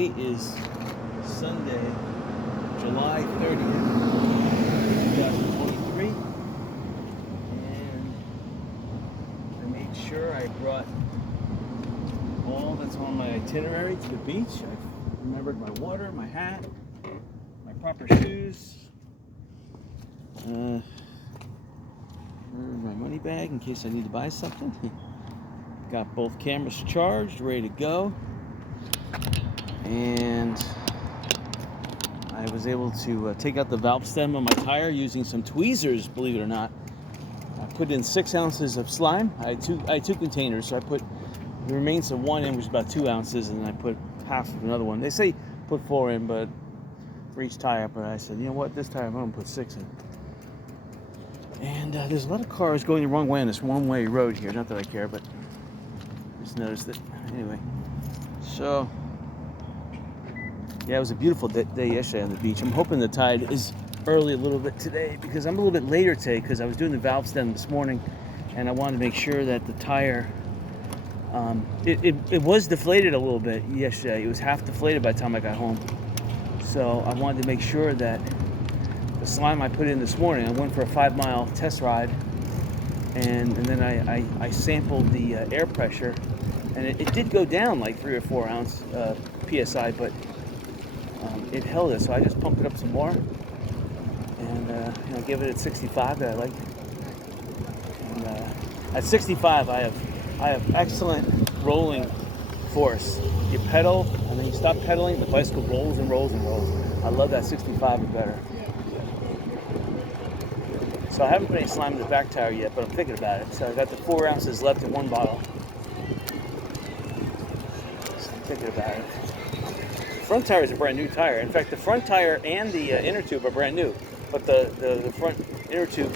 Today is Sunday, July 30th, 2023, and I made sure I brought all that's on my itinerary to the beach. I remembered my water, my hat, my proper shoes, my money bag in case I need to buy something. Got both cameras charged, ready to go. And I was able to take out the valve stem on my tire using some tweezers, believe it or not. I put in 6 ounces of slime. I had two containers, so I put the remains of one in, which is about 2 ounces, and I put half of another one. They say put 4 in, but for each tire, but I said, you know what, this time I'm gonna put 6 in. And there's a lot of cars going the wrong way on this one-way road here. Not that I care, but just noticed it. Anyway, so yeah, it was a beautiful day yesterday on the beach. I'm hoping the tide is early a little bit today because I'm a little bit later today because I was doing the valve stem this morning and I wanted to make sure that the tire, it was deflated a little bit yesterday. It was half deflated by the time I got home. So I wanted to make sure that the slime I put in this morning, I went for a 5-mile test ride and then I sampled the air pressure and it did go down like 3 or 4 ounce PSI, but it held it, so I just pumped it up some more and give it at 65 that I liked. And at 65, I have excellent rolling force. You pedal, and then you stop pedaling, the bicycle rolls and rolls and rolls. I love that 65 or better. So I haven't put any slime in the back tire yet, but I'm thinking about it. So I got the 4 ounces left in one bottle. So I'm thinking about it. Front tire is a brand new tire. In fact, the front tire and the inner tube are brand new, but the front inner tube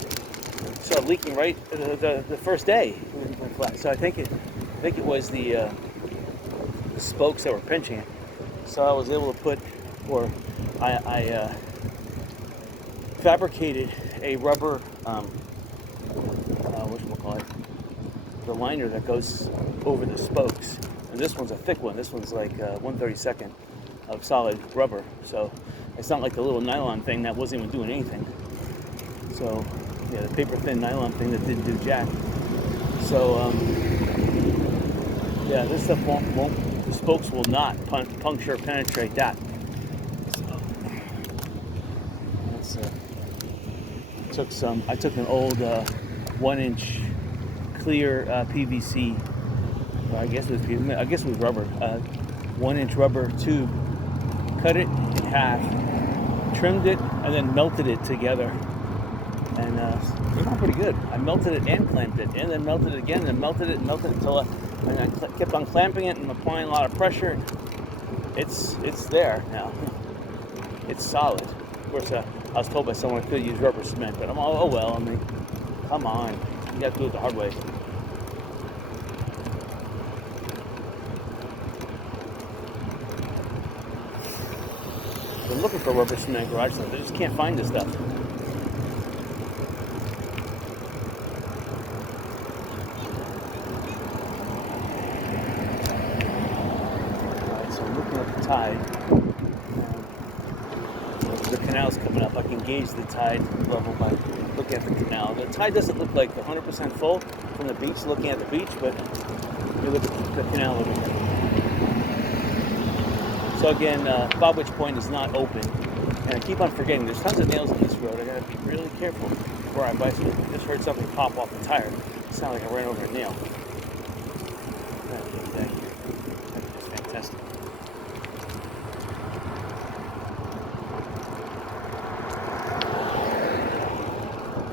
started leaking right the first day. So I think it was the spokes that were pinching it. So I was able to put, or I fabricated a rubber, whatchamacallit, the liner that goes over the spokes. And this one's a thick one. This one's like 1/32 of solid rubber, so it's not like the little nylon thing that wasn't even doing anything. So yeah, the paper thin nylon thing that didn't do jack. So yeah, this stuff won't the spokes will not puncture or penetrate that. So that's I took an old 1-inch clear PVC, or I guess it was rubber, 1-inch rubber tube, cut it in half, trimmed it, and then melted it together. And it came out pretty good. I melted it and clamped it, and then melted it again, and then melted it and melted it until I kept on clamping it and applying a lot of pressure. It's there now. It's solid. Of course, I was told by someone I could use rubber cement, but I'm all, oh well. I mean, come on, you got to do it the hard way. I'm looking for rubber cement garage sales. I just can't find this stuff. Alright, so I'm looking at the tide. The canal's coming up. I can gauge the tide level by looking at the canal. The tide doesn't look like 100% full from the beach, looking at the beach, but you look at the canal over here. So again, Bob Witch Point is not open, and I keep on forgetting there's tons of nails on this road. I gotta be really careful where I bicycle. I just heard something pop off the tire. It sounded like I ran over a nail. Thank you. That's fantastic.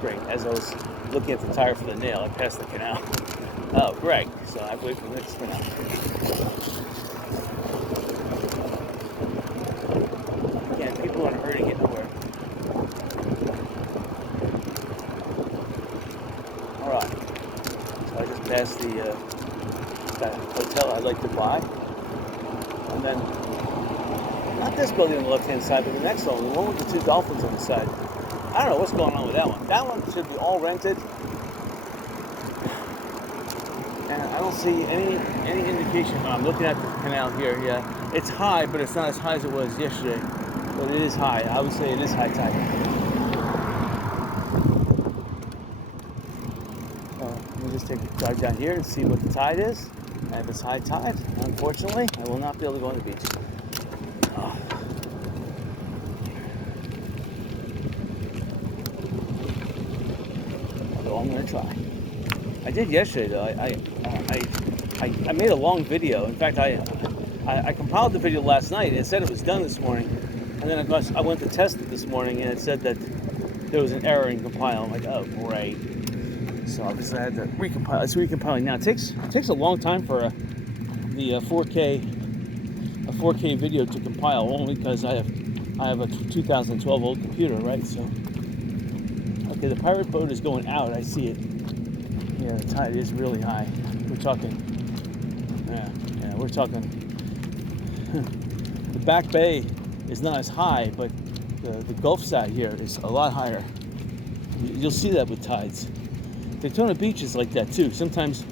Great. As I was looking at the tire for the nail, I passed the canal. Oh, great. So I wait for the next canal. People in a hurry to get nowhere. Alright. So I just passed the hotel I'd like to buy. And then, not this building on the left-hand side, but the next one, the one with the 2 dolphins on the side. I don't know what's going on with that one. That one should be all rented. And I don't see any indication. I'm looking at the canal here, yeah. It's high, but it's not as high as it was yesterday. But it is high. I would say it is high tide. Let me just take a drive down here and see what the tide is. And if it's high tide, unfortunately, I will not be able to go on the beach. Oh. Although I'm going to try. I did yesterday, though. I made a long video. In fact, I compiled the video last night and it said it was done this morning. And then I went to test it this morning and it said that there was an error in compile. I'm like, oh, great. So obviously I had to recompile. It's recompiling now. It takes a long time for the 4K video to compile, only because I have a 2012 old computer, right? So okay, the pirate boat is going out. I see it. Yeah, the tide is really high. We're talking. Yeah, we're talking. The back bay is not as high, but the Gulf side here is a lot higher. You'll see that with tides. Daytona Beach is like that too. Sometimes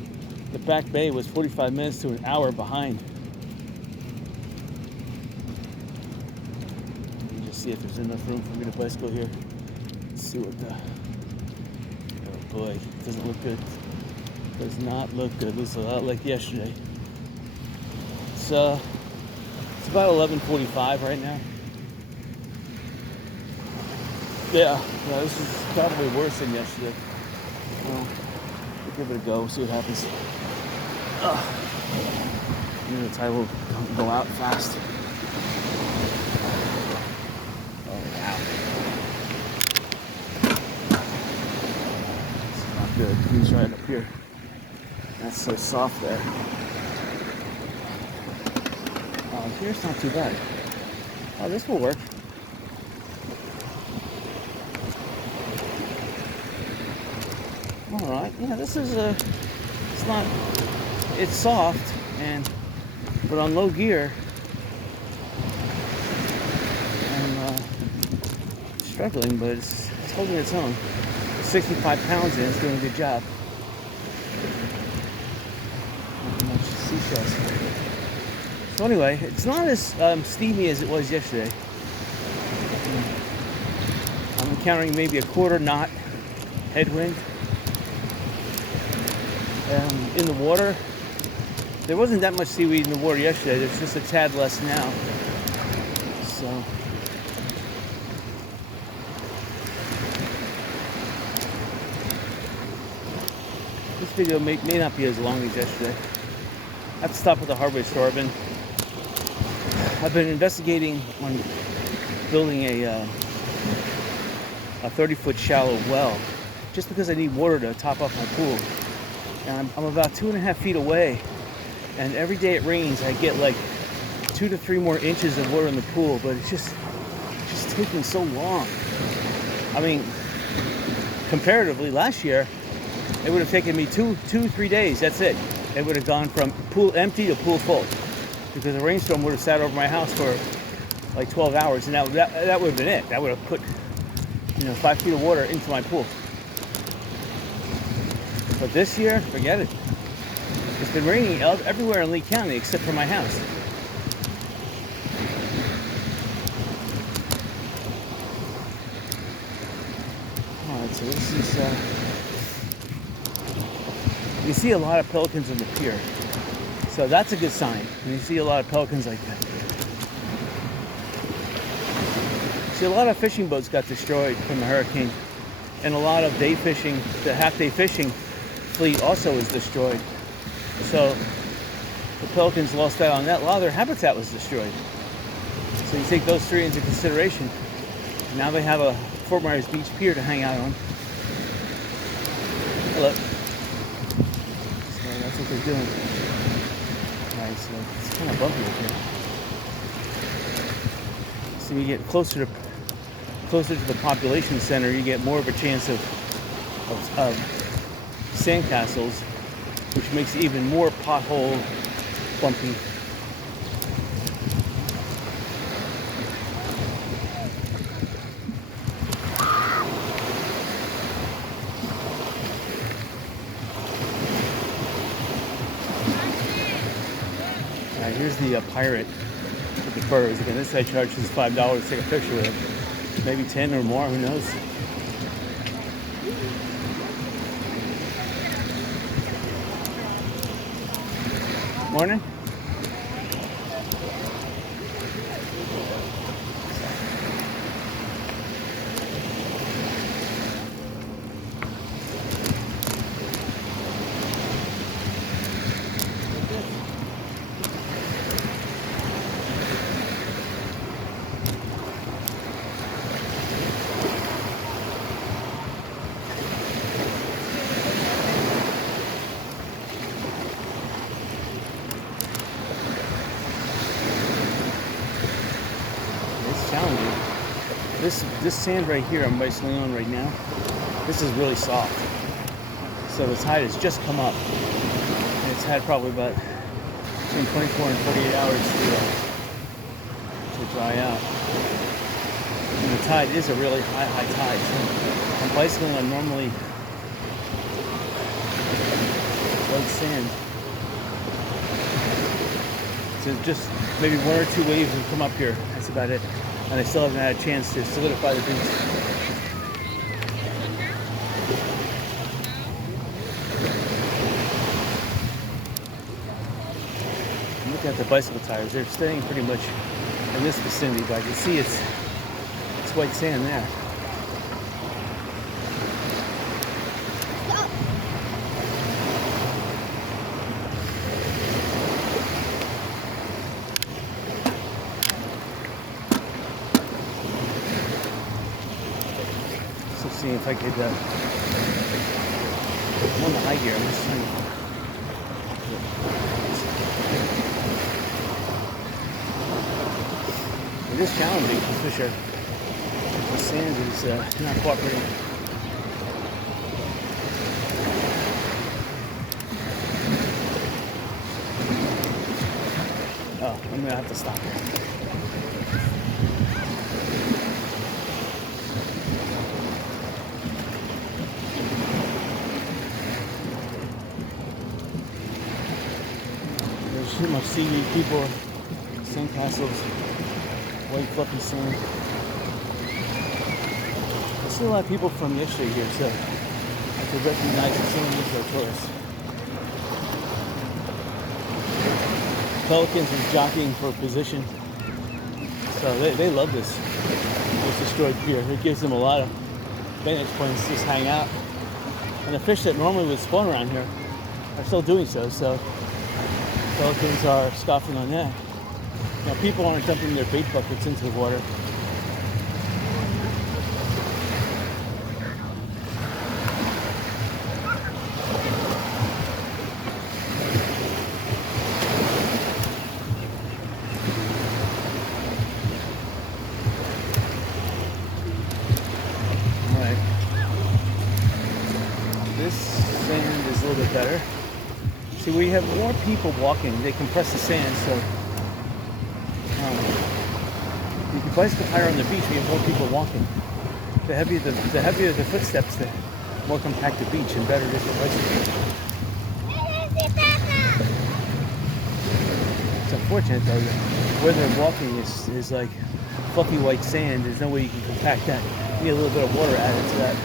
the back bay was 45 minutes to an hour behind. Let me just see if there's enough room for me to bicycle here. Let's see what the... Oh boy, it doesn't look good. Does not look good. Looks a lot like yesterday. It's about 11:45 right now. Yeah, this is probably worse than yesterday. Well, we'll give it a go, see what happens. Maybe the tide will go out fast. Oh, wow. This is not good. Let me try it up here. That's so soft there. Oh, here's not too bad. Oh, this will work. All right, yeah, this is it's soft, but on low gear, I'm struggling, but it's holding its own. It's 65 pounds in, it's doing a good job. Not much seashells. So anyway, it's not as steamy as it was yesterday. I'm encountering maybe a quarter knot headwind. In the water, there wasn't that much seaweed in the water yesterday. There's just a tad less now. So, this video may not be as long as yesterday. I have to stop at the hardware store. I've been investigating on building a 30-foot shallow well, just because I need water to top off my pool. And I'm about 2.5 feet away, and every day it rains, I get like 2 to 3 more inches of water in the pool, but it's just taking so long. I mean, comparatively, last year, it would have taken me 3 days, that's it. It would have gone from pool empty to pool full, because the rainstorm would have sat over my house for like 12 hours, and that would have been it. That would have put 5 feet of water into my pool. But this year, forget it. It's been raining everywhere in Lee County except for my house. Alright, so this is, you see a lot of pelicans on the pier. So that's a good sign. And you see a lot of pelicans like that. See, a lot of fishing boats got destroyed from the hurricane. And a lot of day fishing, the half-day fishing fleet also was destroyed. So the pelicans lost out on that. A lot of their habitat was destroyed. So you take those 3 into consideration. Now they have a Fort Myers Beach pier to hang out on. Hello. So that's what they're doing. Alright, so it's kind of bumpy up here. So you get closer to the population center, you get more of a chance of sandcastles, which makes it even more pothole bumpy. Alright, here's the pirate. spurs. Again, this guy charges $5 to take a picture with him. Maybe 10 or more, who knows? Morning. Challenging. This sand right here I'm bicycling on right now, this is really soft. So the tide has just come up. And it's had probably about between 24 and 48 hours to dry out. And the tide is a really high tide. So I'm bicycling on normally white sand. So just maybe one or two waves have come up here. That's about it. And I still haven't had a chance to solidify the beach. I'm looking at the bicycle tires. They're staying pretty much in this vicinity, but I can see it's white sand there. See if I could, I'm on the high gear, I'm just trying to, it is challenging for sure. The sand is not cooperating. Oh, I'm gonna have to stop here. Too much seaweed, people, sand castles, white fluffy sand. I see a lot of people from yesterday here, so I could recognize that some of these are tourists. Pelicans are jockeying for position, so they love this destroyed pier. It gives them a lot of vantage points to just hang out. And the fish that normally would spawn around here are still doing so. Pelicans are scoffing on that. Now people aren't dumping their bait buckets into the water. Alright. This sand is a little bit better. See, we have more people walking. They compress the sand, so you can bicycle higher on the beach. We have more people walking. The heavier the footsteps, the more compact the beach, and better it is for bicycling. It's unfortunate though that where they're walking is like fluffy white sand. There's no way you can compact that. You need a little bit of water added to that.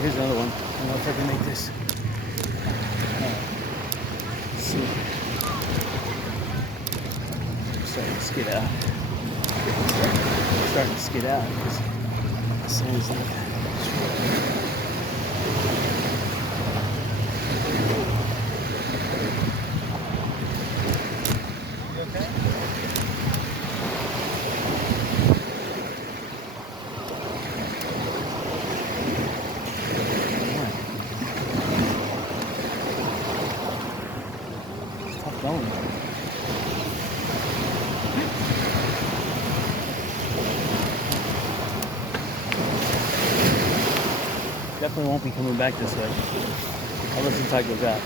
Here's another one. I don't know if I can make this. Let's see. I'm starting to skid out. Starting to skid out because the sand's like you okay? Going. Definitely won't be coming back this way unless the tide goes out.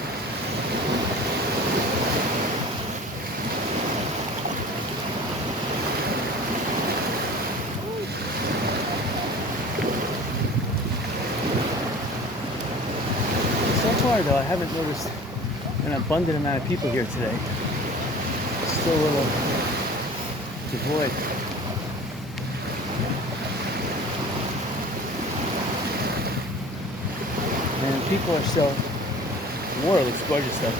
So far though, I haven't noticed an abundant amount of people here today. Still a little devoid. And people are still, the water looks gorgeous though.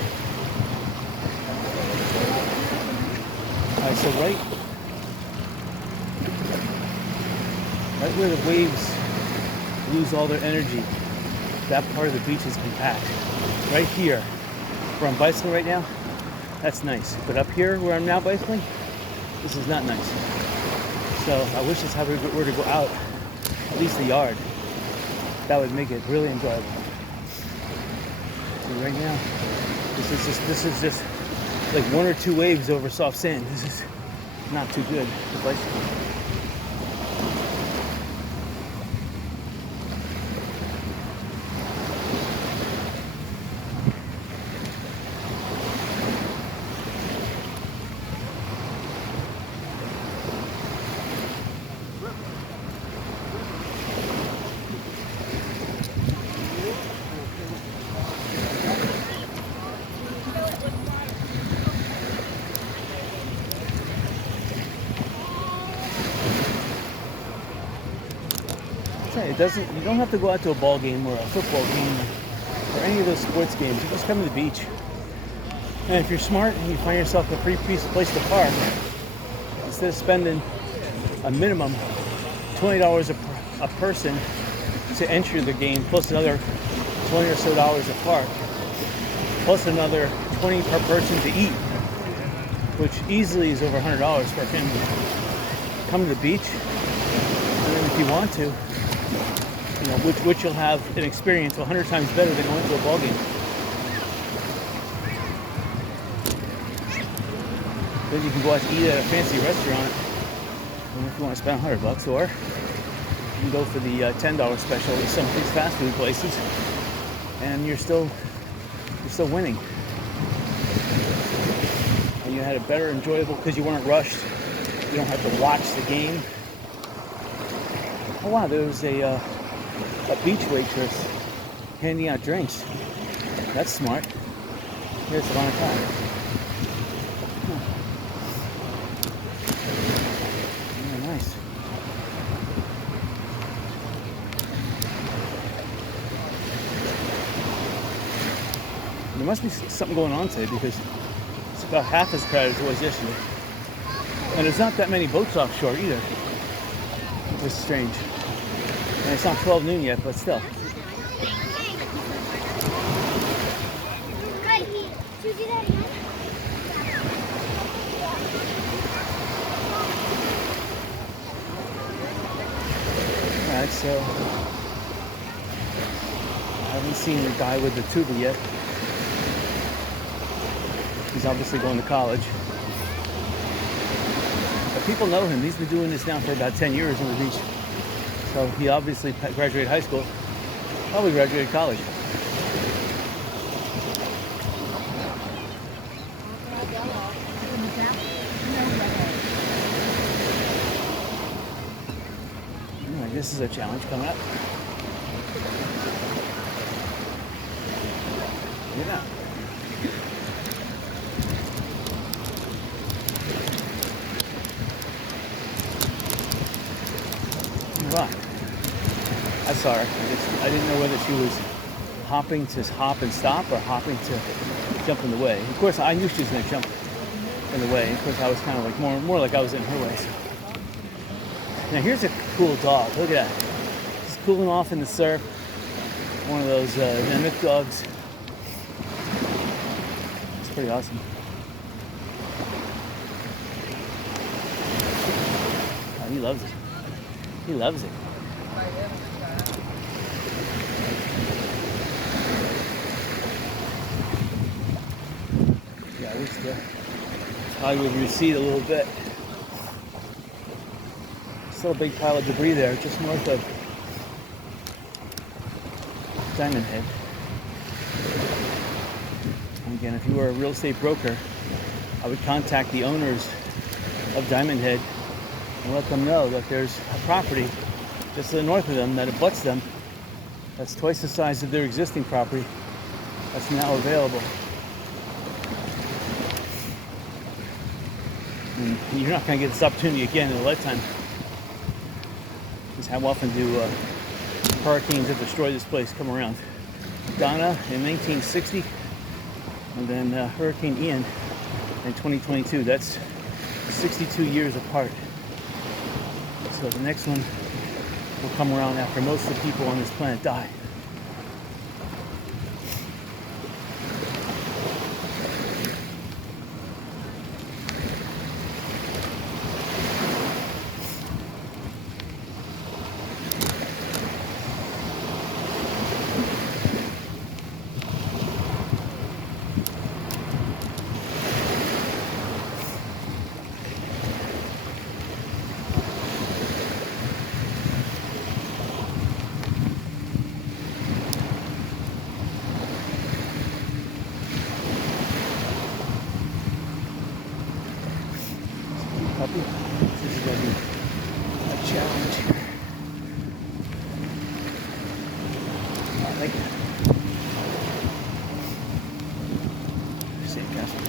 Alright, so right where the waves lose all their energy, that part of the beach is compact. Right here, where I'm bicycling right now, that's nice. But up here, where I'm now bicycling, this is not nice. So I wish this had were to go out, at least a yard. That would make it really enjoyable. So right now, this is just like one or two waves over soft sand. This is not too good for bicycling. It doesn't. You don't have to go out to a ball game or a football game or any of those sports games. You just come to the beach, and if you're smart and you find yourself a free place to park, instead of spending a minimum $20 a person to enter the game, plus another $20 or so a park, plus another $20 per person to eat, which easily is over $100 for a family. Come to the beach, and then if you want to. You know, which you'll have an experience 100 times better than going to a ball game. Then you can go out to eat at a fancy restaurant, and if you want to spend $100, or you can go for the $10 special at some of these fast food places, and you're still winning. And you had a better enjoyable because you weren't rushed. You don't have to watch the game. Oh wow, there was a beach waitress handing out drinks. That's smart. Here's the amount of time. Yeah, nice. There must be something going on today because it's about half as crowded as it was yesterday. And there's not that many boats offshore either. It's strange. And it's not 12 noon yet, but still. Alright, so I haven't seen the guy with the tuba yet. He's obviously going to college. But people know him. He's been doing this now for about 10 years on the beach. So he obviously graduated high school, probably graduated college. This is a challenge coming up. Yeah. Wow. I saw her. I didn't know whether she was hopping to hop and stop or hopping to jump in the way. Of course, I knew she was going to jump in the way. Of course, I was kind of like more like I was in her way. So. Now here's a cool dog. Look at that. He's cooling off in the surf. One of those mimic dogs. It's pretty awesome. Oh, he loves it. He loves it. Yeah, I wish the tide would recede a little bit. Still a big pile of debris there, just north of Diamond Head. And again, if you were a real estate broker, I would contact the owners of Diamond Head and let them know that there's a property just to the north of them that abuts them that's twice the size of their existing property that's now available. And you're not going to get this opportunity again in a lifetime. Because how often do hurricanes that destroy this place come around? Donna in 1960, and then Hurricane Ian in 2022. That's 62 years apart. So the next one will come around after most of the people on this planet die. Puppy. This is going to be a challenge here. Oh, thank you. Same castle.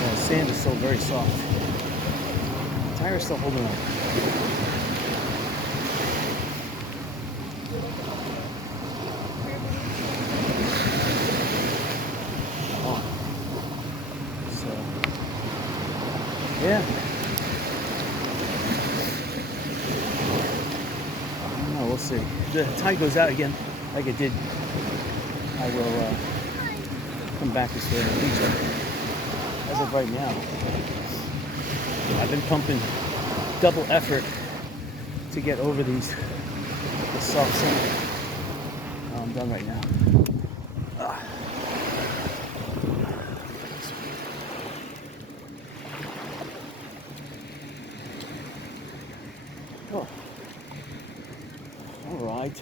The sand is still very soft. The tire's still holding up. Yeah. I don't know, we'll see. If the tide goes out again, like it did, I will come back this way in the future. As of right now, I've been pumping double effort to get over the soft sand. I'm done right now. Oh. All right.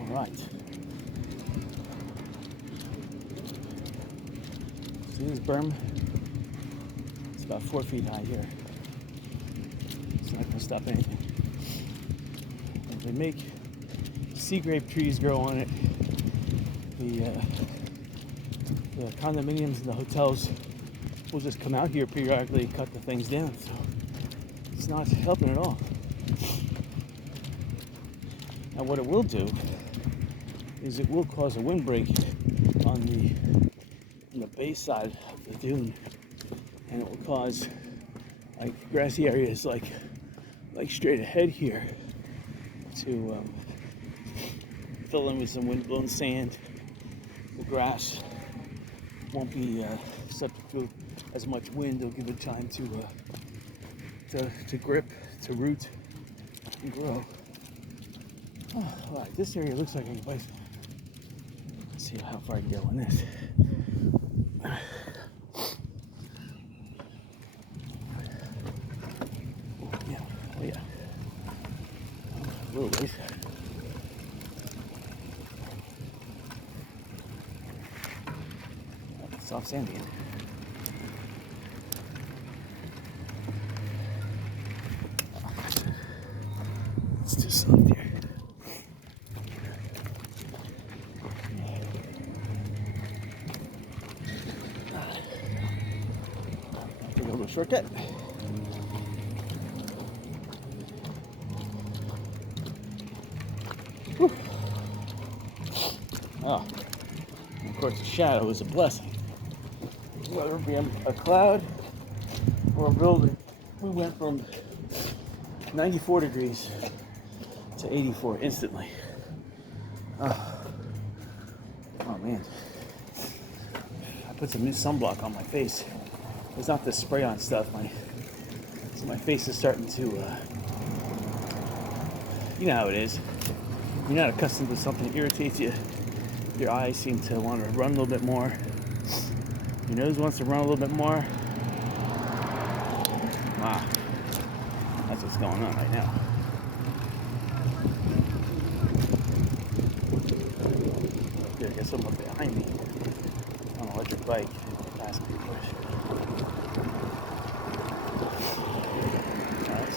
All right. See this berm? It's about 4 feet high here. It's not going to stop anything. If they make sea grape trees grow on it, the condominiums and the hotels will just come out here periodically and cut the things down. So it's not helping at all. Now what it will do is it will cause a windbreak on the base side of the dune, and it will cause like grassy areas like straight ahead here to fill in with some windblown sand. The grass won't be subject to as much wind. It'll give it time to grip, to root, and grow. Oh, all right, this area looks like a place. Let's see how far I can go on this. Yeah, oh yeah, a little ways. Soft sand again. It's too soft here. Take a little shortcut. Whew. Oh, and of course the shadow is a blessing. Whether it be a cloud or a building, we went from 94 degrees to 84 instantly. Oh man. I put some new sunblock on my face. It's not this spray on stuff. So my face is starting to, you know how it is. You're not accustomed to something that irritates you. Your eyes seem to want to run a little bit more. Your nose wants to run a little bit more. Wow. That's what's going on right now. Here, I got someone behind me on an electric bike. Asking me a question.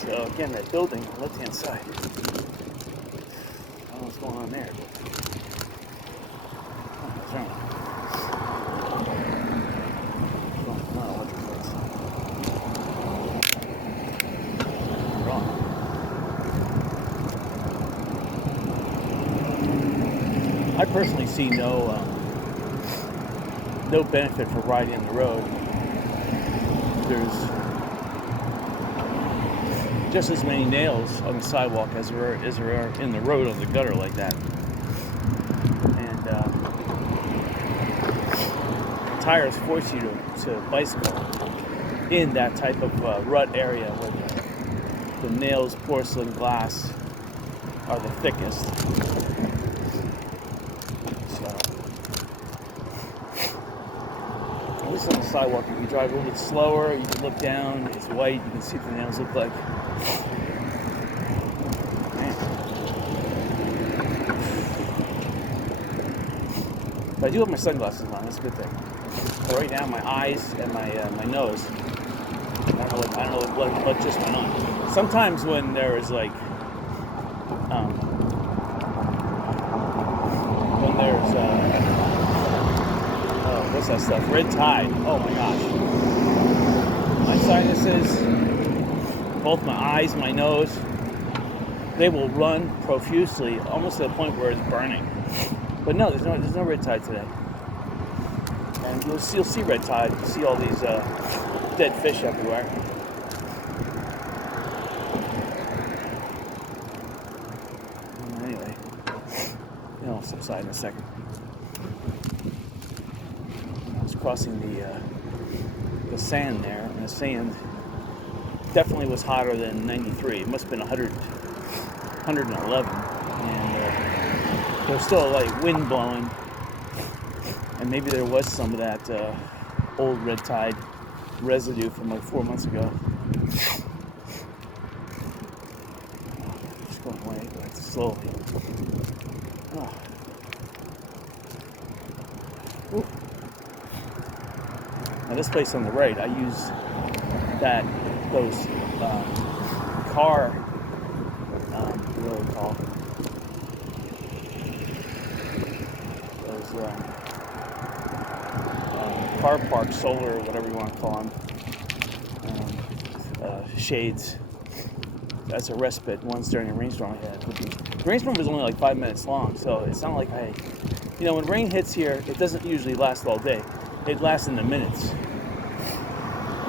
So again, that building on the left-hand side. I don't know what's going on there. Oh, what's wrong? I personally see no benefit for riding on the road. There's just as many nails on the sidewalk as there are in the road on the gutter like that. And tires force you to bicycle in that type of rut area where the nails, porcelain, glass are the thickest. At least on the sidewalk, if you drive a little bit slower, you can look down, it's white, you can see what the nails look like. Man. But I do have my sunglasses on, that's a good thing. But right now, my eyes and my nose, I don't know what just went on. Sometimes when there is like, when there's, what's that stuff? Red tide. Oh my gosh. My sinuses, both my eyes, my nose, they will run profusely, almost to the point where it's burning. But no, there's no red tide today. And you'll see red tide. You'll see all these dead fish everywhere. Anyway, it'll subside in a second. Crossing the sand there, and the sand definitely was hotter than 93. It must have been 111, and there's still a light wind blowing, and maybe there was some of that old red tide residue from like 4 months ago. Just going away, but slowly. Oh. Ooh. Now this place on the right, I use those car, what do they call those car park solar, or whatever you want to call them, shades. That's a respite once during a rainstorm I had. The rainstorm was only like 5 minutes long, so it's not like when rain hits here, it doesn't usually last all day. It lasts in the minutes.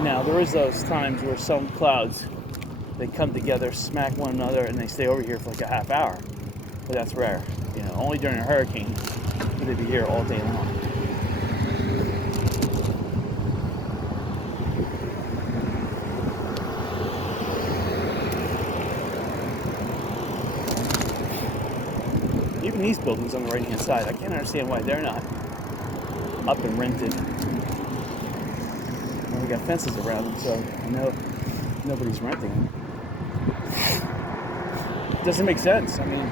Now, there is those times where some clouds, they come together, smack one another, and they stay over here for like a half hour. But that's rare. Only during a hurricane would they be here all day long. Even these buildings on the right-hand side, I can't understand why they're not up and rented. Well, we got fences around them, so I know nobody's renting them. It doesn't make sense. I mean,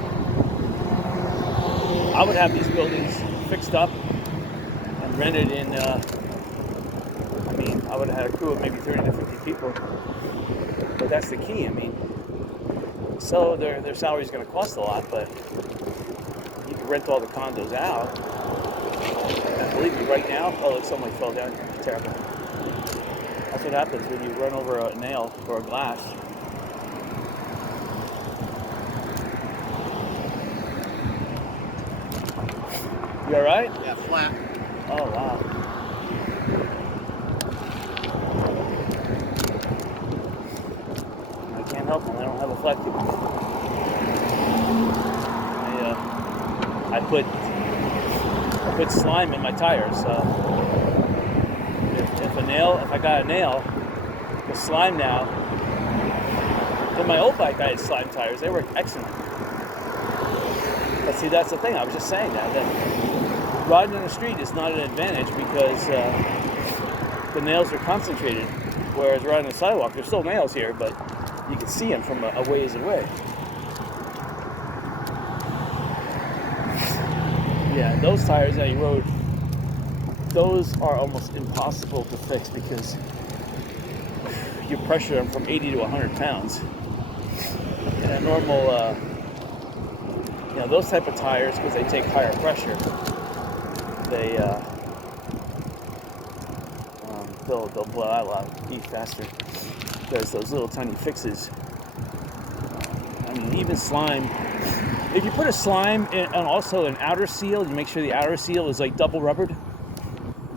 I would have these buildings fixed up and rented in, I would have had a crew of maybe 30 to 50 people. But that's the key. So their salary is going to cost a lot, but you can rent all the condos out. And believe me, right now, look, somebody fell down here. Terrible. That's what happens when you run over a nail or a glass. You all right? Yeah, flat. Oh, wow. I can't help them. I don't have a flat tube. I put slime in my tires, so if I got a nail with slime now, in my old bike I had slime tires, they were excellent. But see, that's the thing, I was just saying that riding on the street is not an advantage because the nails are concentrated, whereas riding on the sidewalk, there's still nails here, but you can see them from a ways away. Yeah, those tires that you rode, those are almost impossible to fix because you pressure them from 80 to 100 pounds. in a normal, those type of tires, because they take higher pressure, they'll blow out a lot, eat faster. There's those little tiny fixes. I mean, even slime. If you put a slime and also an outer seal, you make sure the outer seal is like double rubbered,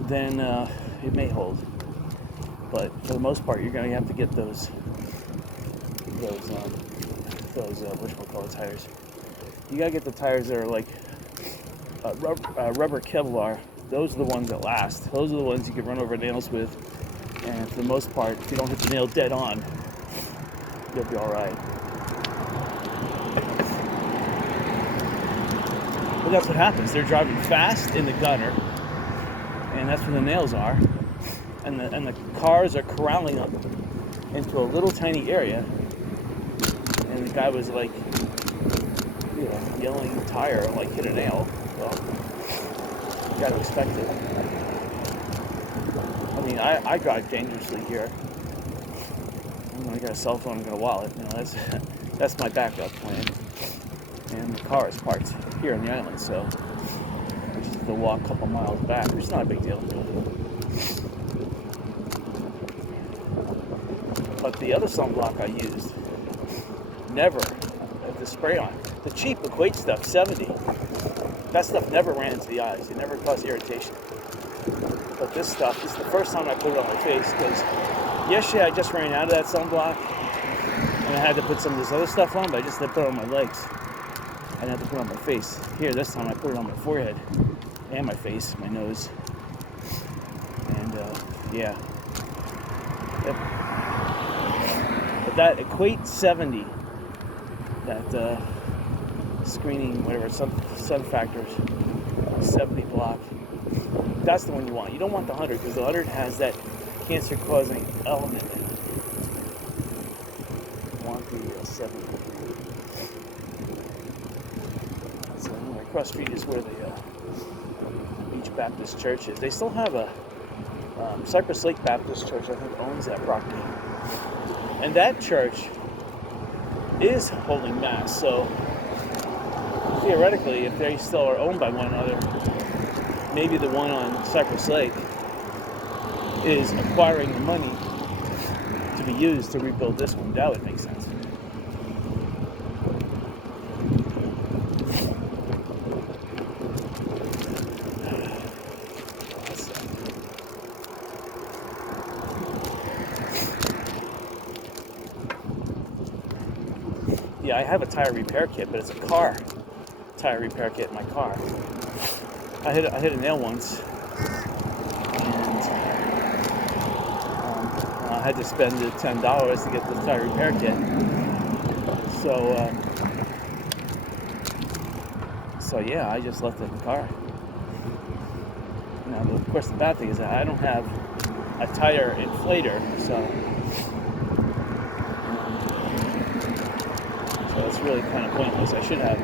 then it may hold. But for the most part, you're going to have to get those whatchamacallit tires. You got to get the tires that are like rubber Kevlar. Those are the ones that last. Those are the ones you can run over nails with. And for the most part, if you don't hit the nail dead on, you'll be all right. But that's what happens. They're driving fast in the gutter, and that's where the nails are. And the cars are corralling them into a little tiny area. And the guy was like, yelling tire, like hit a nail. Well, you got to expect it. I mean, I drive dangerously here. I got a cell phone and got a wallet. That's my backup plan. And the car is parked here on the island, so I just have to walk a couple miles back, which is not a big deal. But the other sunblock I used, never, the spray on, the cheap Equate stuff, 70. That stuff never ran into the eyes. It never caused irritation. But this stuff, this is the first time I put it on my face, because yesterday I just ran out of that sunblock, and I had to put some of this other stuff on, but I just had to put it on my legs. I didn't have to put it on my face. Here, this time I put it on my forehead, and my face, my nose. And, yeah. Yep. But that Equate 70, that screening, whatever, sun factors, 70 block, that's the one you want. You don't want the 100, because the 100 has that cancer-causing element in it. You want the 70. So anyway, across the street is where the Beach Baptist Church is. They still have a Cypress Lake Baptist Church, I think, owns that property. And that church is holding mass, so theoretically, if they still are owned by one another, maybe the one on Cypress Lake is acquiring the money to be used to rebuild this one. That would make sense. Yeah, I have a tire repair kit, but it's a car tire repair kit in my car. I hit a nail once, and I had to spend the $10 to get the tire repair kit. So yeah, I just left it in the car. Now, of course, the bad thing is that I don't have a tire inflator, so it's really kind of pointless. I should have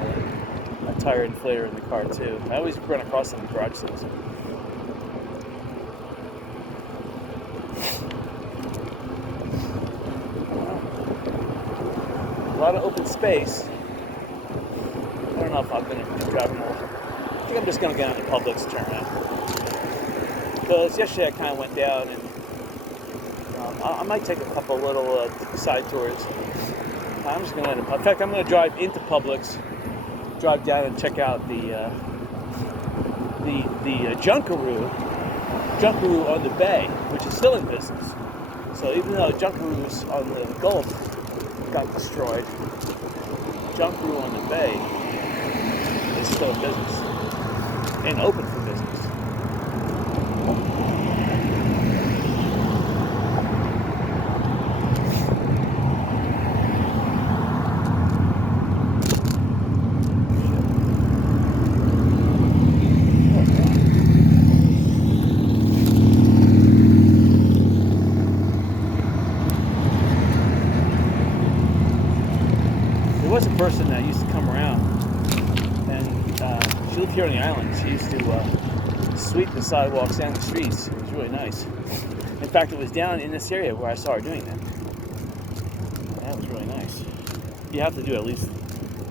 a tire inflator in the car too. I always run across them in garage sales. A lot of open space. I don't know if I'm going to be driving more. I think I'm just going to get on the Publix turn around. Because yesterday I kind of went down, and I might take a couple little side tours. I'm just going to let him. In fact, I'm going to drive into Publix, drive down and check out the Junkaroo on the bay, which is still in business. So even though Junkaroos on the Gulf got destroyed, Junkaroo on the bay is still in business and open for business. There was a person that used to come around, and she lived here on the island. She used to sweep the sidewalks down the streets. It was really nice. In fact, it was down in this area where I saw her doing that. That was really nice. you have to do it at least,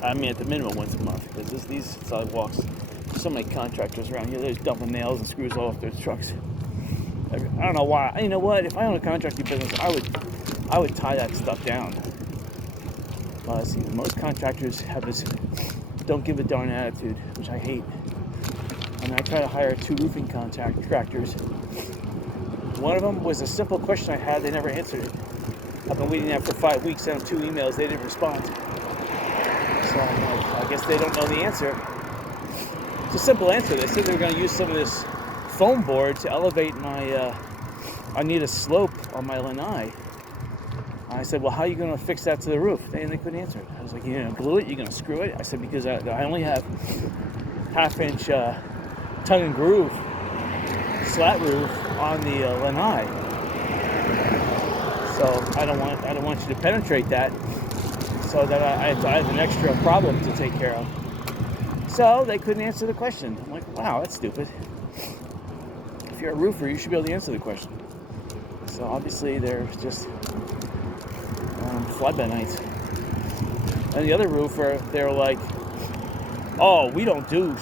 I mean, at the minimum once a month, because these sidewalks, there's so many contractors around here. They're just dumping nails and screws all off their trucks. I don't know why. You know what? If I own a contracting business, I would tie that stuff down. See, most contractors have this don't give a darn attitude, which I hate. And I try to hire 2 roofing contractors. One of them was a simple question I had. They never answered it. I've been waiting there for 5 weeks, sent them 2 emails. They didn't respond. So I guess they don't know the answer. It's a simple answer. They said they were going to use some of this foam board to elevate my, I need a slope on my lanai. I said, well, how are you going to fix that to the roof? And they couldn't answer it. I was like, you're going to glue it? You're going to screw it? I said, because I only have half-inch tongue and groove slat roof on the lanai. So I don't want you to penetrate that, so that I have an extra problem to take care of. So they couldn't answer the question. I'm like, wow, that's stupid. If you're a roofer, you should be able to answer the question. So obviously they're just fly-by-nights. And the other roofer, they're like, oh, we don't do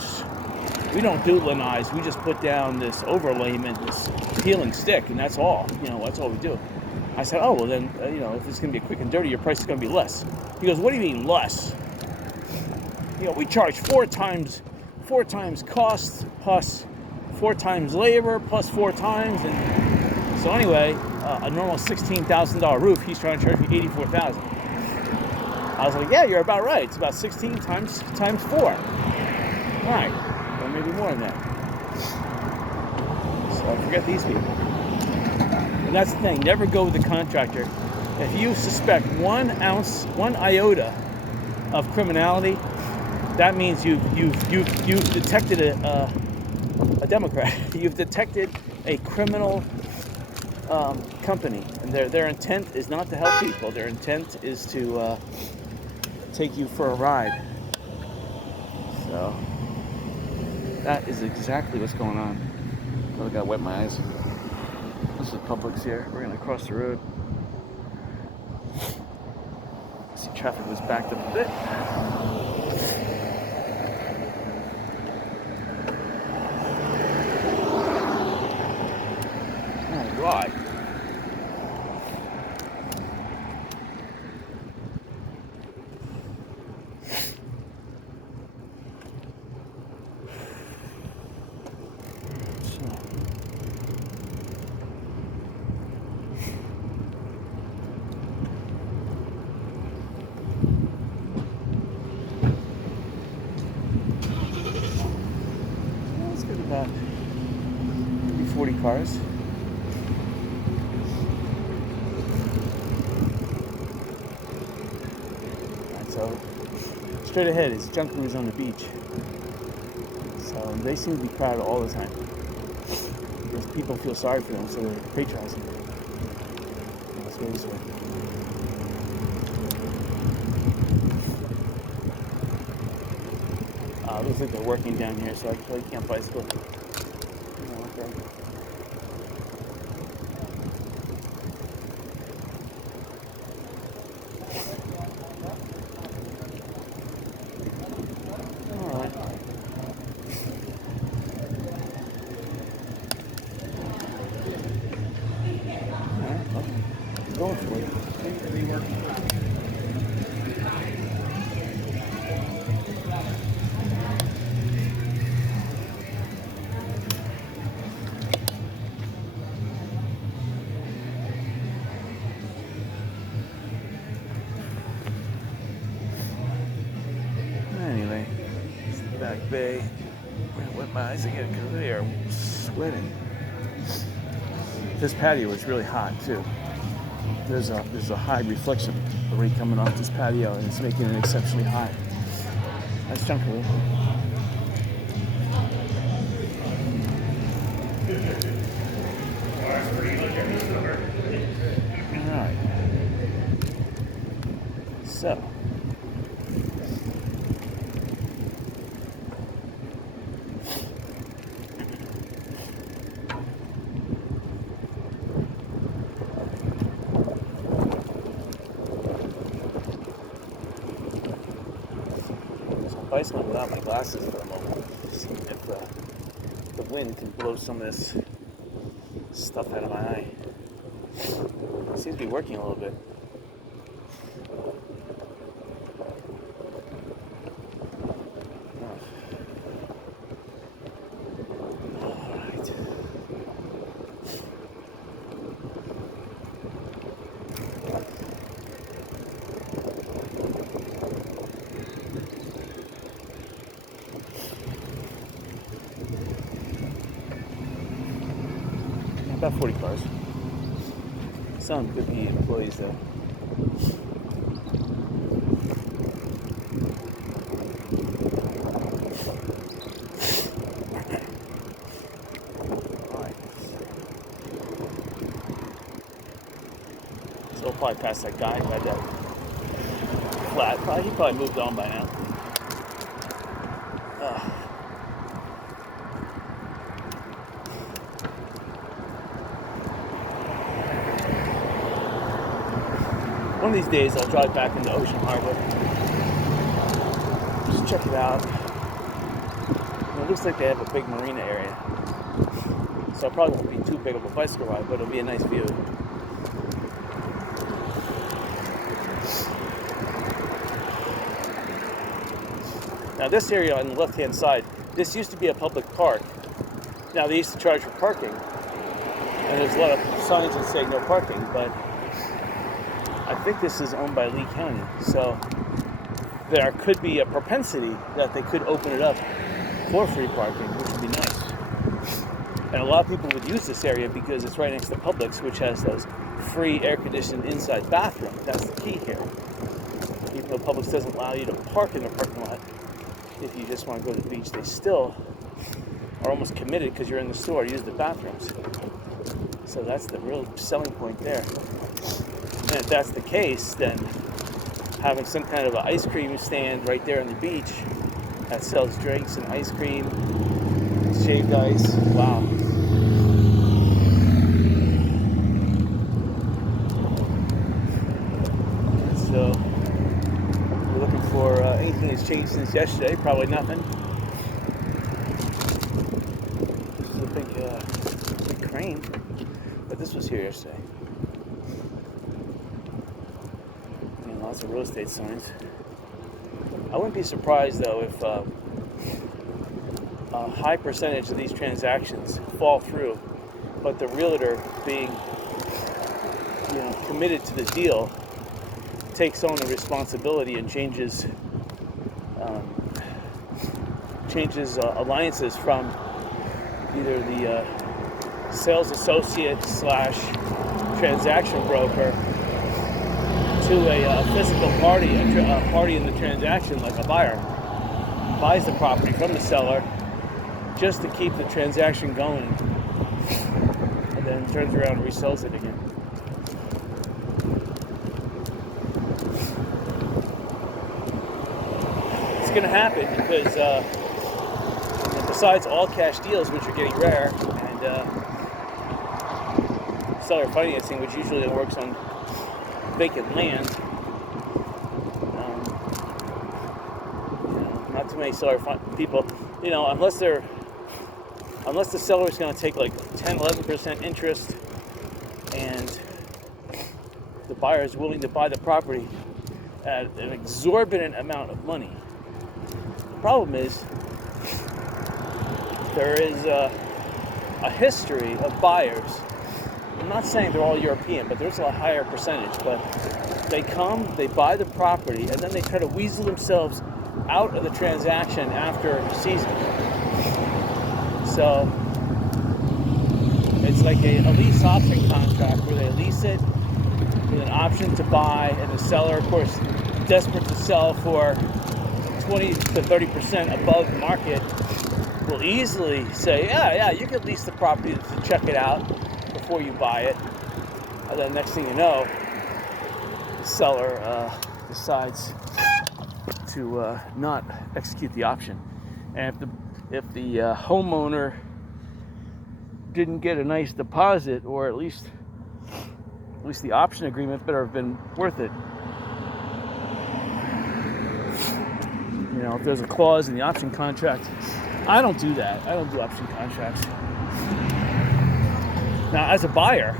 lanais. We just put down this overlayment, this peeling stick, and that's all. That's all we do. I said, oh, well then, if it's going to be quick and dirty, your price is going to be less. He goes, what do you mean less? We charge 4 times cost plus 4 times labor plus 4 times, and so anyway, a normal $16,000 roof, he's trying to charge me $84,000. I was like, yeah, you're about right. It's about 16 times 4. Right, or maybe more than that. So I forget these people. And that's the thing. Never go with the contractor. If you suspect 1 iota of criminality, that means you've detected a Democrat. You've detected a criminal company, and their intent is not to help people. Their intent is to take you for a ride. So that is exactly what's going on. Oh, I gotta wet my eyes. This is Publix here. We're gonna cross the road. See, traffic was backed up a bit. All right. About maybe 40 cars. Right, so straight ahead is Junkaroos on the beach. So they seem to be crowded all the time because people feel sorry for them, so they're patronizing. Let's go this way. Looks like they're working down here, so I probably can't bicycle. Okay. All right. Okay. Going for it. Anyway, it's the back bay. I'm gonna wet my eyes again because they are sweating. This patio is really hot too. There's a high reflection already coming off this patio, and it's making it exceptionally hot. That's Junkaroo. All right. So. bicycling without my glasses for a moment. See if the wind can blow some of this stuff out of my eye. It seems to be working a little bit. About 40 cars. Some could be employees though. Alright. So we'll probably pass that guy who had that flat. He probably moved on by now. One of these days I'll drive back into Ocean Harbor. Just check it out. It looks like they have a big marina area. So it probably won't be too big of a bicycle ride, but it'll be a nice view. Now this area on the left-hand side, this used to be a public park. Now they used to charge for parking. And there's a lot of signs that say no parking, but I think this is owned by Lee County, so there could be a propensity that they could open it up for free parking, which would be nice. And a lot of people would use this area because it's right next to Publix, which has those free air-conditioned inside bathrooms. That's the key here. Even though Publix doesn't allow you to park in the parking lot, if you just want to go to the beach, they still are almost committed because you're in the store to use the bathrooms. So that's the real selling point there. And if that's the case, then having some kind of an ice cream stand right there on the beach that sells drinks and ice cream, shaved ice, wow. So we're looking for anything that's changed since yesterday. Probably nothing. This is a big crane, but this was here yesterday. Lots of real estate signs. I wouldn't be surprised though if a high percentage of these transactions fall through, but the realtor, being committed to the deal, takes on the responsibility and changes alliances from either the sales associate / transaction broker to a physical party, a party in the transaction, like a buyer, buys the property from the seller just to keep the transaction going, and then turns around and resells it again. It's going to happen because besides all cash deals, which are getting rare, and seller financing, which usually works on vacant land, not too many seller people, unless the seller is going to take like 10-11% interest and the buyer is willing to buy the property at an exorbitant amount of money. The problem is there is a history of buyers. I'm not saying they're all European, but there's a higher percentage. But they come, they buy the property, and then they try to weasel themselves out of the transaction after season. So it's like a lease option contract where they lease it with an option to buy, and the seller, of course, desperate to sell for 20 to 30% above market, will easily say, yeah, you could lease the property to check it out before you buy it. And then next thing you know, the seller decides to not execute the option. And if the homeowner didn't get a nice deposit, or at least the option agreement better have been worth it. if there's a clause in the option contract. I don't do that. I don't do option contracts. Now, as a buyer,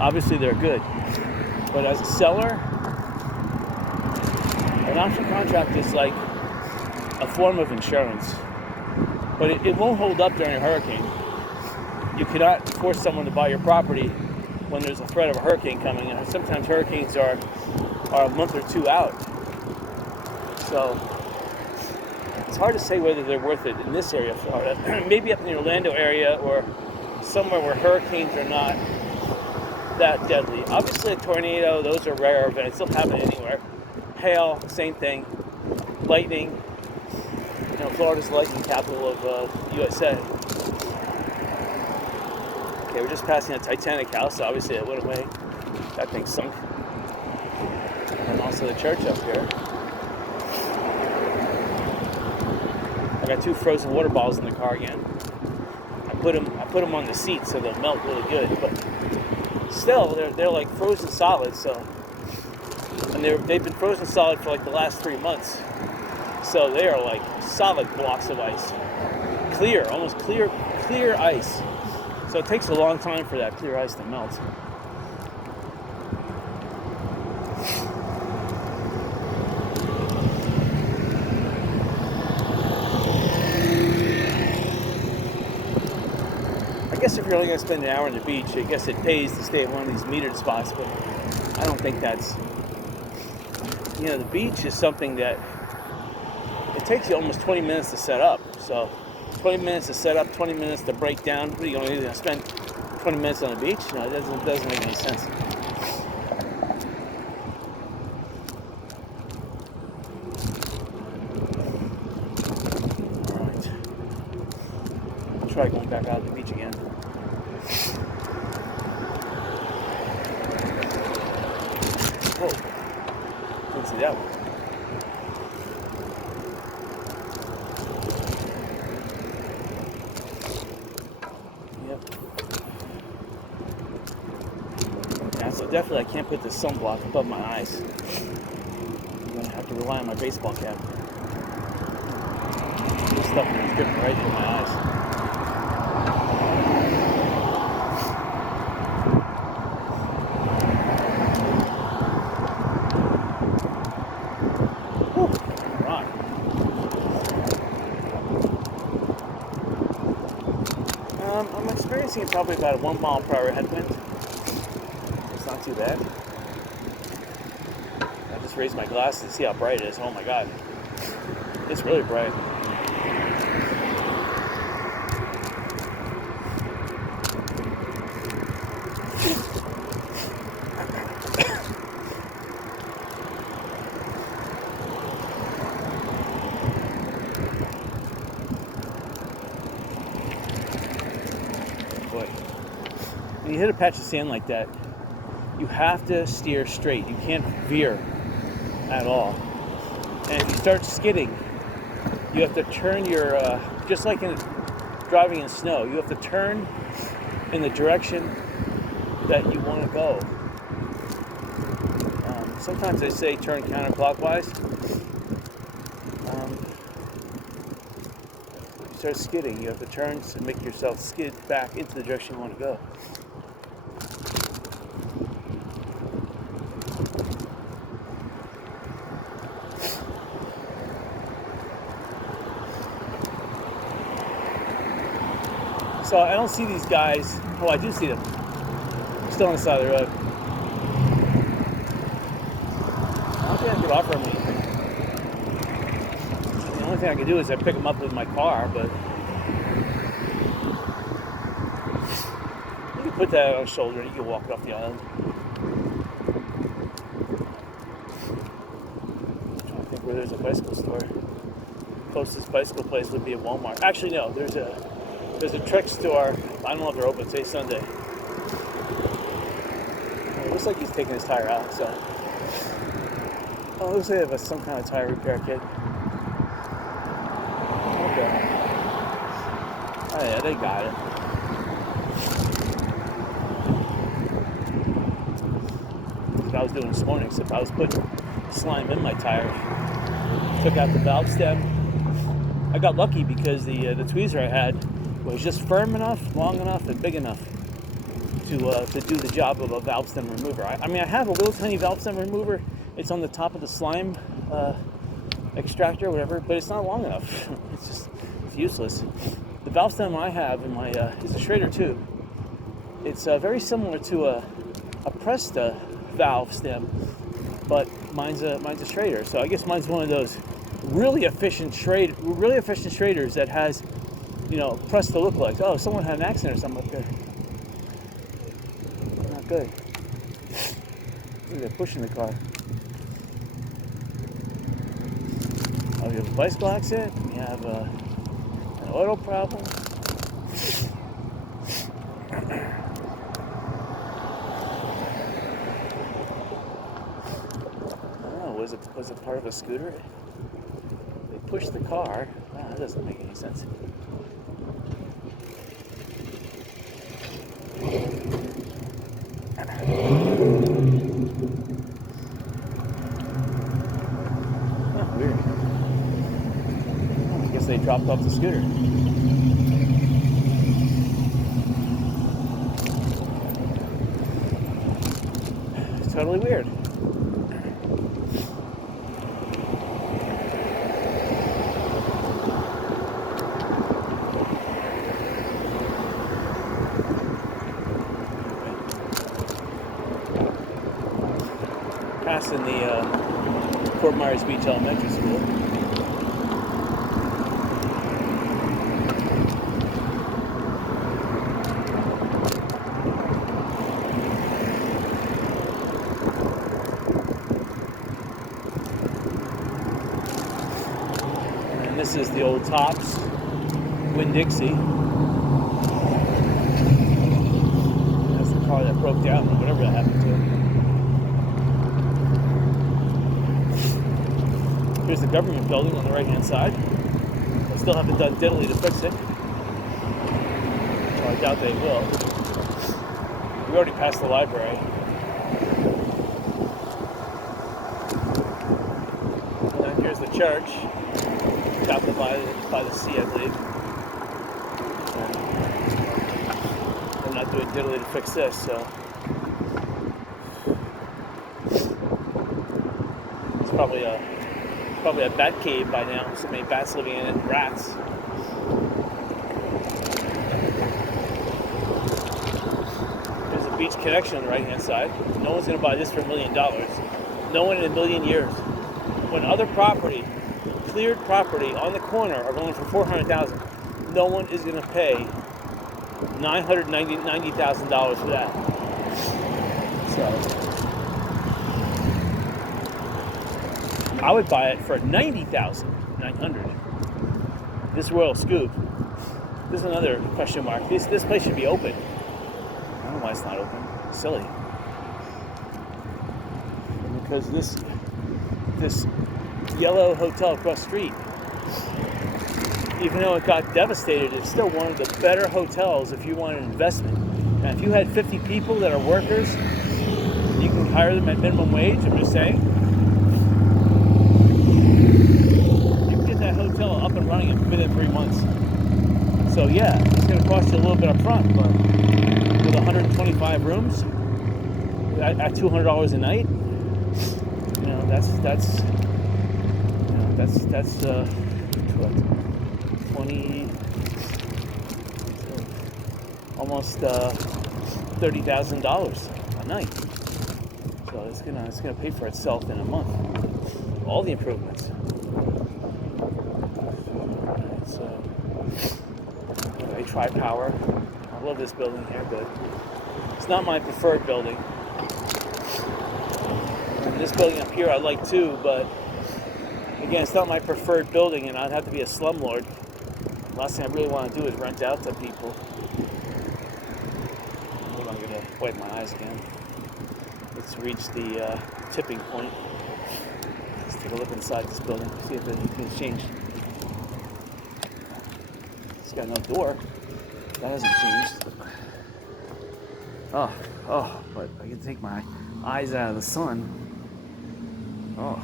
obviously they're good. But as a seller, an option contract is like a form of insurance. But it won't hold up during a hurricane. You cannot force someone to buy your property when there's a threat of a hurricane coming. And sometimes hurricanes are a month or two out. So it's hard to say whether they're worth it in this area of Florida. Maybe up in the Orlando area or somewhere where hurricanes are not that deadly. Obviously a tornado, those are rare events. They'll happen anywhere. Hail, same thing. Lightning. Florida's the lightning capital of USA. Okay, we're just passing a Titanic house, so obviously it went away. That thing sunk. And also the church up here. I got 2 frozen water bottles in the car again. I put them on the seat so they'll melt really good, but still they're like frozen solid. So, and they've been frozen solid for like the last 3 months. So they are like solid blocks of ice, clear, almost clear ice. So it takes a long time for that clear ice to melt. I guess if you're only going to spend an hour on the beach, I guess it pays to stay at one of these metered spots, but I don't think that's, the beach is something that it takes you almost 20 minutes to set up. So 20 minutes to set up, 20 minutes to break down. What are you going to spend 20 minutes on the beach? No, it doesn't make any sense. All right. I'll try going back out to the beach again. Whoa. Didn't see that one. So definitely I can't put the sunblock above my eyes. I'm going to have to rely on my baseball cap. This stuff is dripping right into my eyes. Whew, rock. I'm experiencing probably about a 1 mile per hour headwind. Not too bad. I just raised my glasses to see how bright it is. Oh my god. It's really bright. Boy. When you hit a patch of sand like that, you have to steer straight. You can't veer at all. And if you start skidding, you have to turn your, just like in driving in snow, you have to turn in the direction that you want to go. Sometimes they say turn counterclockwise. If you start skidding, you have to turn to make yourself skid back into the direction you want to go. So I don't see these guys. Oh, I do see them. Still on the side of the road. I don't think I could offer them anything. The only thing I can do is I pick them up with my car, but you can put that on a shoulder and you can walk it off the island. I'm trying to think where there's a bicycle store. Closest bicycle place would be at Walmart. Actually, no, there's a Trek store. I don't know if they're open. Today's Sunday. It looks like he's taking his tire out. So, it looks like they have some kind of tire repair kit. Okay. Oh yeah, they got it. That's what I was doing this morning. Except I was putting slime in my tires. Took out the valve stem. I got lucky because the tweezer I had was just firm enough, long enough, and big enough to do the job of a valve stem remover. I mean, I have a little tiny valve stem remover. It's on the top of the slime extractor, or whatever, but it's not long enough. It's useless. The valve stem I have in my is a Schrader too. It's very similar to a pressed valve stem, but mine's a Schrader. So I guess mine's one of those really efficient Schraders that has, pressed to look like, oh, someone had an accident or something up there. Not good. Look, they're pushing the car. Oh, we have a bicycle accident. We have an oil problem. Was it part of a scooter? They pushed the car. Wow, that doesn't make any sense. Oh, weird. I guess they dropped off the scooter. It's totally weird. Passing the Fort Myers Beach Elementary School. And this is the old Tops Winn-Dixie. That's the car that broke down, or whatever that happened to it. Here's the government building on the right-hand side. I still haven't done diddly to fix it. So I doubt they will. We already passed the library. And then here's the church. Capped by the sea, I believe. And I'm not doing diddly to fix this, so. It's probably a bat cave by now. So many bats living in it, and rats. There's a beach connection on the right-hand side. No one's going to buy this for $1 million. No one in a million years. When other property, cleared property on the corner are going for $400,000, no one is going to pay $990,000 for that. So I would buy it for $90,900. This Royal Scoop. This is another question mark. This place should be open. I don't know why it's not open. It's silly. Because this yellow hotel across the street, even though it got devastated, it's still one of the better hotels if you want an investment. Now, if you had 50 people that are workers, you can hire them at minimum wage. I'm just saying. That hotel up and running within 3 months. So yeah, it's going to cost you a little bit up front, but with 125 rooms at $200 a night, that's 20, almost $30,000 a night. So it's gonna pay for itself in a month. All the improvements. Anyway, Tri-Power. I love this building here, but it's not my preferred building. And this building up here I like too, but again, it's not my preferred building, and I'd have to be a slumlord. Last thing I really want to do is rent out to people. Hold on, I'm gonna wipe my eyes again. Let's reach the tipping point. Let's take a look inside this building, see if anything's changed. It's got no door. That hasn't changed. Oh, but I can take my eyes out of the sun. Oh.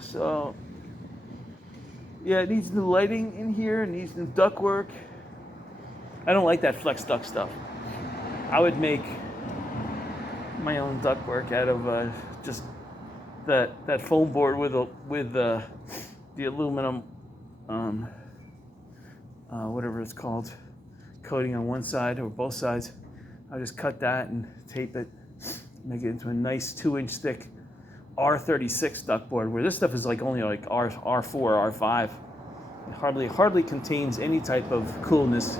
So yeah, it needs new lighting in here. It needs new ductwork. I don't like that flex duct stuff. I would make my own ductwork out of just that foam board with the aluminum, whatever it's called, coating on one side or both sides. I'll just cut that and tape it, make it into a nice 2-inch thick R36 ductboard, where this stuff is like only like R4, R5. It hardly contains any type of coolness.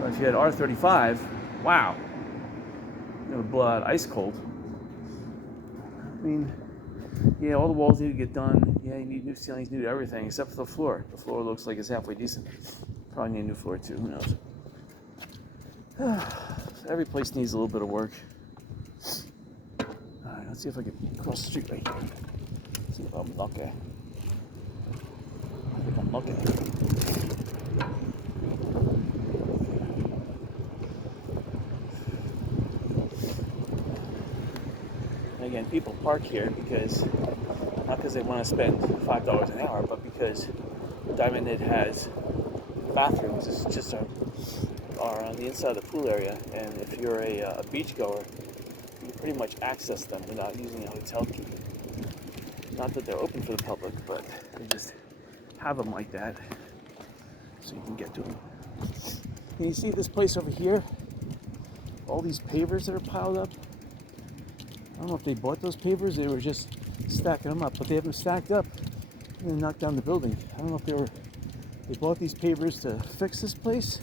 But if you had R35, wow, it would blow out ice cold. I mean, yeah, all the walls need to get done. Yeah, you need new ceilings, new everything, except for the floor. The floor looks like it's halfway decent. Probably need a new floor too, who knows. Every place needs a little bit of work. Alright, let's see if I can cross the street right here. See if I'm lucky. I think I'm lucky. Again, people park here because, not because they want to spend $5 an hour, but because Diamond Head has bathrooms. It's just are on the inside of the pool area, and if you're a beach goer, you can pretty much access them without using a hotel key. Not that they're open for the public, but they just have them like that, so you can get to them. Can you see this place over here? All these pavers that are piled up. I don't know if they bought those pavers, they were just stacking them up, but they have them stacked up and then knocked down the building. I don't know if they bought these pavers to fix this place,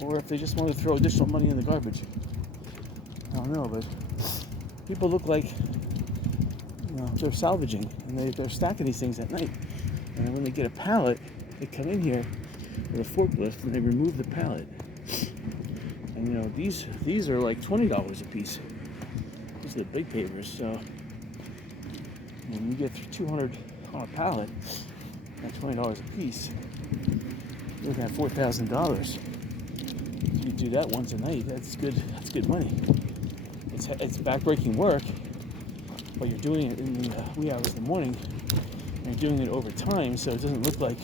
or if they just want to throw additional money in the garbage. I don't know, but people look like, they're salvaging, and they're stacking these things at night. And when they get a pallet, they come in here with a forklift and they remove the pallet. And these are like $20 a piece. These are the big pavers, so when you get $200 on a pallet at $20 a piece, you're looking at $4,000. If you do that once a night, that's good money. It's backbreaking work, but you're doing it in the wee hours of the morning, and you're doing it over time, so it doesn't look like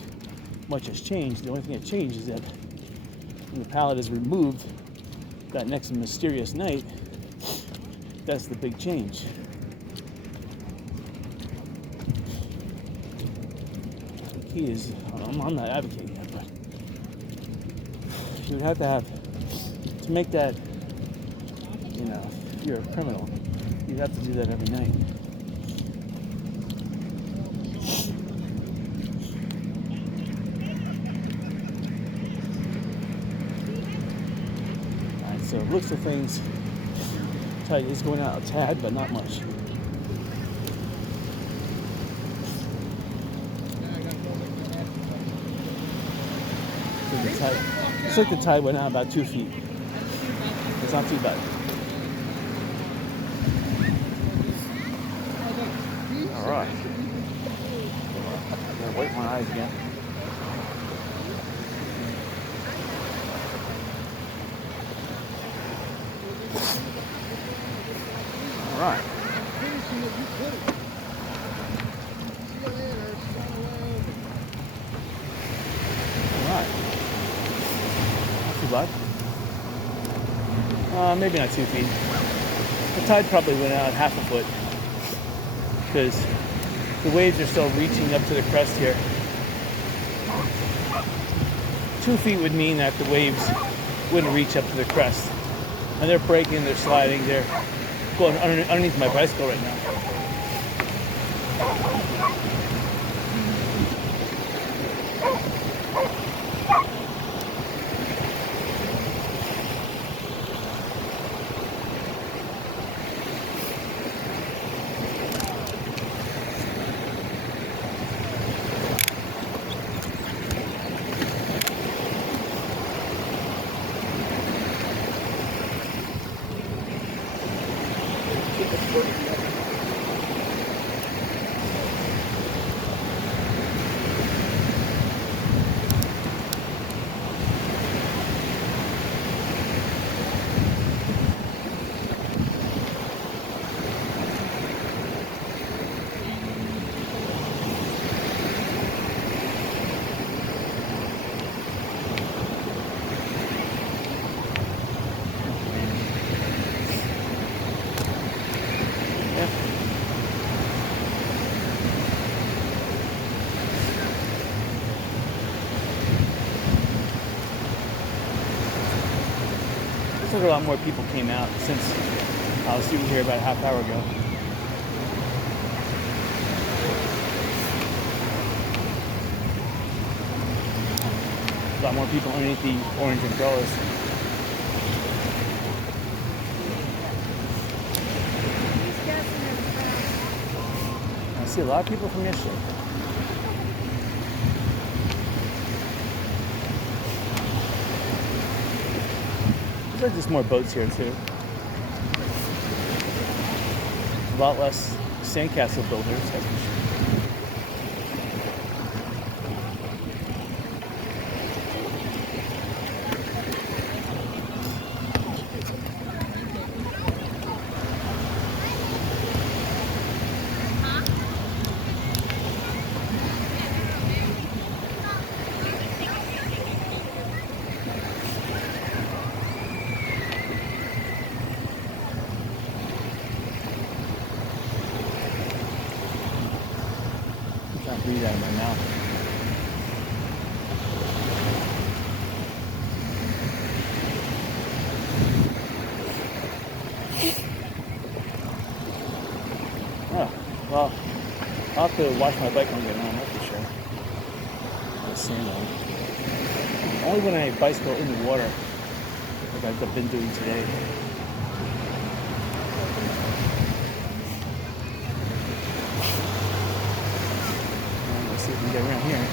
much has changed. The only thing that changed is that when the pallet is removed that next mysterious night, that's the big change. The key is, I'm not advocating it, but you would have to make that, if you're a criminal, you'd have to do that every night. Alright, so looks of things, tide is going out a tad, but not much. Looks like the tide went out about 2 feet. It's not too bad. Alright. I'm gonna wipe my eyes again. Alright. Alright. Not too bad. Maybe not 2 feet. The tide probably went out half a foot, because the waves are still reaching up to the crest here. 2 feet would mean that the waves wouldn't reach up to the crest. And they're breaking, they're sliding, they're going underneath my bicycle right now. Looks like a lot more people came out since I was sitting here about a half hour ago. A lot more people underneath the orange umbrellas. I see a lot of people from yesterday. Looks like there's more boats here too. A lot less sandcastle builders, that's for sure. Breathe out of my mouth. Oh, well, I'll have to wash my bike when I get home, that's for sure. The sand on it. Only when I bicycle in the water, like I've been doing today. See if we can get around here.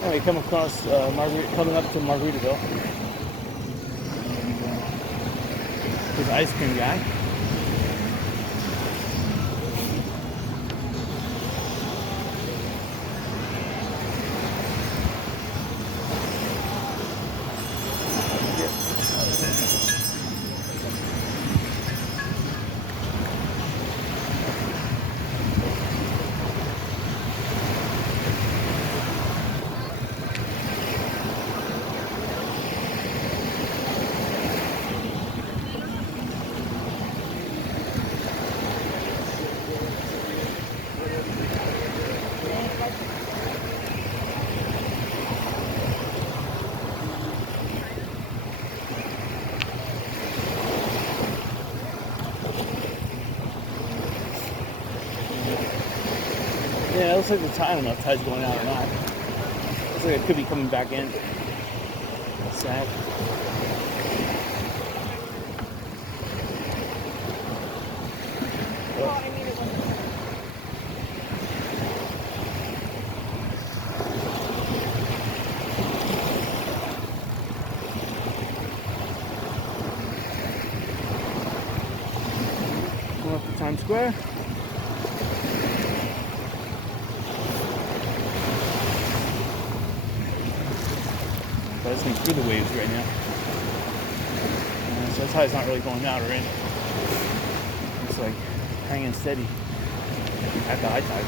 Anyway, come across coming up to Margaritaville. There's an ice cream guy. Yeah, it looks like the tide, I don't know if tide's going out or not. Looks like it could be coming back in. That's sad. Going up to Times Square. Listening through the waves right now. So that's how it's not really going out or in. It's like hanging steady at the high tide.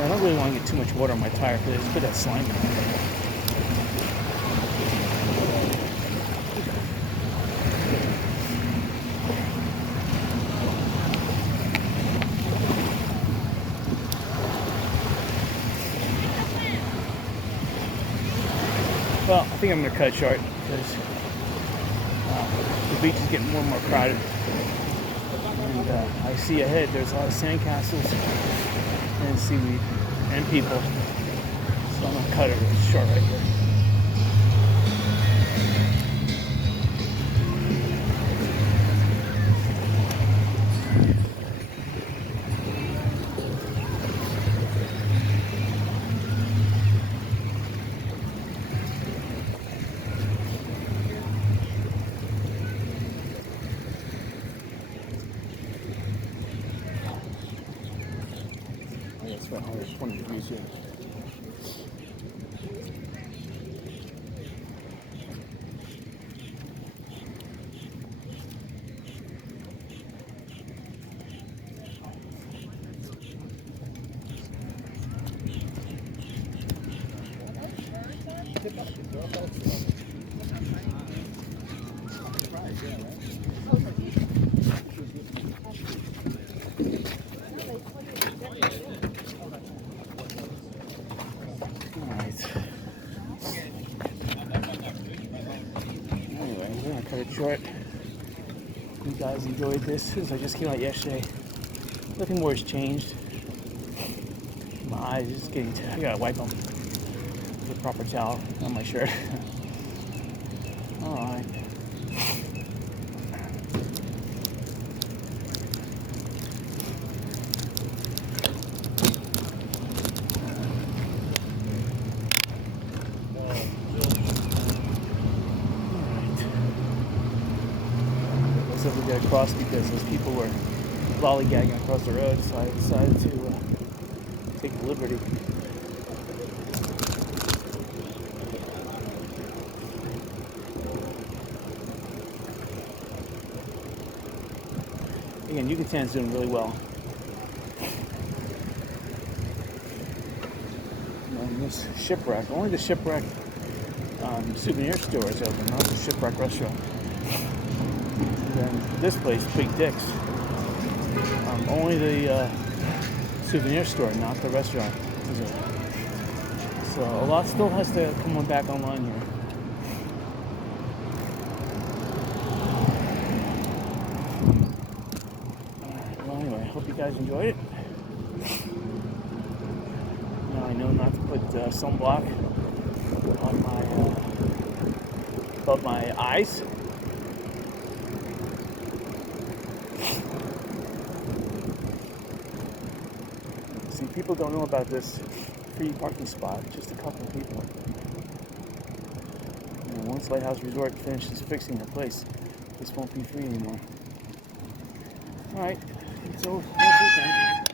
I don't really want to get too much water on my tire because I just put that slime in there. Well, I think I'm going to cut it short because the beach is getting more and more crowded. And I see ahead there's a lot of sandcastles and seaweed and people. So I'm gonna cut it short right here. It's about 120 degrees here. Anyway, we're gonna cut it short. You guys enjoyed this since I just came out yesterday. Nothing more has changed. My eyes are just getting. I gotta wipe them with a proper towel on my shirt. All right. So we got across because those people were lollygagging across the road, so I decided to take the liberty. Again, Yucatan's doing really well. And this shipwreck, only the shipwreck souvenir store is open, not the shipwreck restaurant. And this place, Big Dick's, only the souvenir store, not the restaurant, is open. So a lot still has to come on back online here. Well, anyway, I hope you guys enjoyed it. Now I know not to put sunblock on above my eyes. See, people don't know about this free parking spot. Just a couple of people. And once Lighthouse Resort finishes fixing the place, this won't be free anymore. All right, so next weekend.